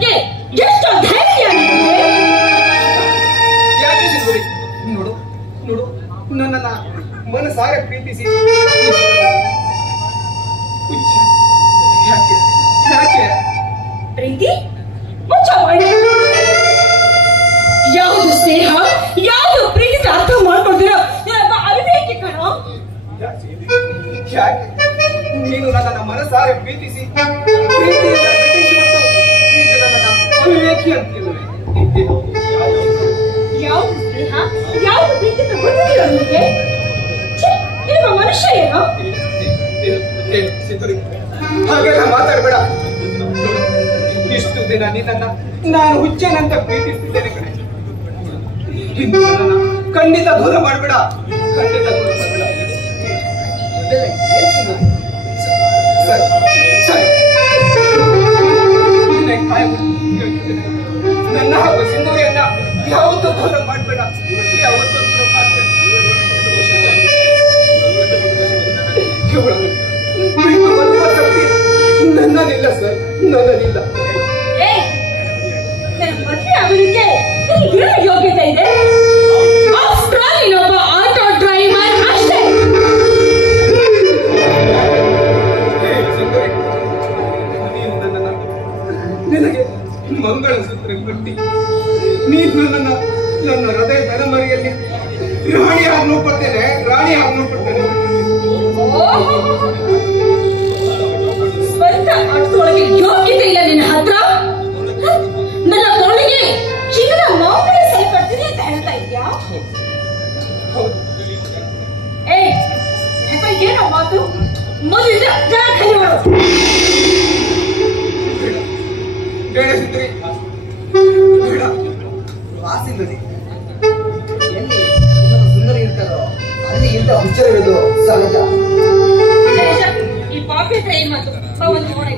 ಮಾತಾಡೋದಕ್ಕೆ ಎಷ್ಟು ಧೈರ್ಯ ನಿನಗೆ? ಯಾಕೆ ಸಿಂಧೂರಿ? ನೋಡು ನೋಡು, ನನ್ನನ್ನ ಮನಸಾರೆ ಪ್ರೀತಿಸಿ ಯಾಕೆ ಯಾಕೆ ಪ್ರೀತಿ ಮುಚ್ಚ ಮಾಡಿ. ಯಾವುದು ಸ್ನೇಹ, ಯಾವುದು ಪ್ರೀತಿ ಅರ್ಥ ಮಾಡ್ಕೊಳ್ತೀರೋ ನೀನೊಬ್ಬ ಅವಿವೇಕಿ ಕಣೋ. ಯಾಕೆ ನೀನು ನನ್ನನ್ನ ಮನಸಾರೆ ಪ್ರೀತಿಸಿ ಪ್ರೀತಿಯಿಂದ ಬಿಟ್ಟಿಸಿಬಿಟ್ಟು ಈಗ ನನ್ನನ್ನ ಅವಿವೇಕಿ ಅಂತಿರುವೆ. ಯಾವುದು ಸ್ನೇಹ, ಯಾವುದು ಪ್ರೀತಿ ಅಂತ ಗೊತ್ತಿಲ್ಲ ನಿನಗೆ? ನಿಮ್ಮ ಮನುಷ್ಯ ಏನೋ? ಸಿಂಧೂರಿ, ಹಾಗೆಲ್ಲ ಮಾತಾಡಬೇಡ. ಇಷ್ಟು ದಿನ ನಿನ್ನನ್ನ ನಾನು ಹುಚ್ಚನಂತ ಪ್ರೀತಿಸ್ತಿದ್ದೇನೆ ಕಣೆ. ಇನ್ನು ನನ್ನನ್ನ ಖಂಡಿತ ದೂರ ಮಾಡಬೇಡ, ಖಂಡಿತ ದೂರ ಮಾಡಬೇಡ. ಸರಿ ಸರಿ, ನನ್ನ ಹಾಗೂ ಸಿಂಧೂರಿಯನ್ನ ಯಾವತ್ತೂ ದೂರ ಮಾಡಬೇಡ, ಯಾವತ್ತೂ ದೂರ ಮಾಡಬೇಡ. ನನ್ನಲ್ಲಿಲ್ಲ ಸರ್, ನನ್ನಲ್ಲಿಲ್ಲ. ಮದುವೆ ಆಗಲಿಕ್ಕೆ ಏನು ಯೋಗ್ಯತೆ ಇದೆ? ಇನ್ನೊಬ್ಬ ಆಟೋ ಡ್ರೈವರ್ ಅಷ್ಟೇ. ನಿನಗೆ ಮಂಗಳಸೂತ್ರ ಕಟ್ಟಿ ನೀನು ನನ್ನ ಹೃದಯ ತಲೆಮರೆಯಲ್ಲಿ ರಾಣಿ ಆಗಿ ನೋಡ್ಕೊಡ್ತೇನೆ, ರಾಣಿ ಆಗಿ ನೋಡ್ಕೊಡ್ತೇನೆ. ಸ್ವಂತ ಅರ್ಥದೊಳಗೆ ಯೋಗ್ಯತೆ ಇಲ್ಲ ನಿನ್ನ ಹತ್ರ. ನನ್ನ ತೋಳಿಗೆ ಚಿನ್ನದ ಮೌಲ್ಯ ಸರಿಪಡ್ತೀನಿ ಅಂತ ಹೇಳ್ತಾ ಇದ್ಯಾ? ಏನೋ ಮಾತು ಮೊದಲಿಂದ ಜನ ಖಾಲಿ ಮಾಡು. ಬೇಡ ಸಿಂಧೂರಿ, ಬೇಡ. ಆಸಿಲ್ಲದೆ ಎಲ್ಲಿ ಸುಂದರಿ ಇರ್ತಾರೋ ಅಲ್ಲಿ ಇಂಥ ಹುಚ್ಚರಿರೋದು ಸಹಜ. ಈ ಪಾಪಿ ಹತ್ರ ಏನ್ ಮಾತು ಒಂದು ನೋಡಿ.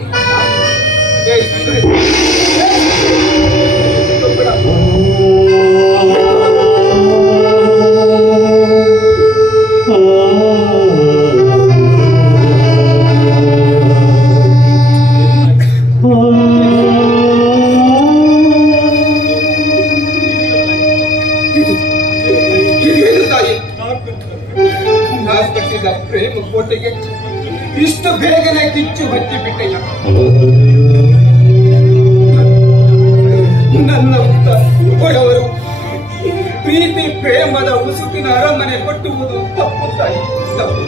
ಇದೇನು ತಾಯಿ, ನಾನು ಕಟ್ಟಿದ ಪ್ರೇಮ ಕೋಟೆಗೆ ಇಷ್ಟು ಬೇಗನೆ ಕಿಚ್ಚು ಹಚ್ಚಿ ಬಿಟ್ಟೆಯ. ನನ್ನ ಬಡವರು ಪ್ರೀತಿ ಪ್ರೇಮದ ಉಸುಕಿನ ಅರಮನೆ ಕಟ್ಟುವುದು ತಪ್ಪು ತಾಯಿ, ತಪ್ಪು.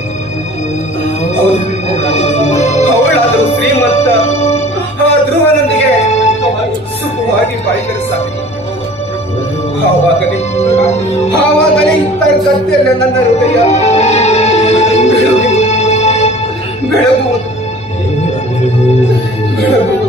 ಅವಳಾದರೂ ಶ್ರೀಮಂತ, ಆ ಧ್ರುವನೊಂದಿಗೆ ಸುಖವಾಗಿ ಬಾಳಿದರೆ ಸಾಕು. ಆವಾಗಲೇ ಇಂಥ ಗದ್ದೆಲ್ಲ ನನ್ನ ಹೃದಯ ಬೆಳಗುವುದು ಬೆಳಗುವುದು.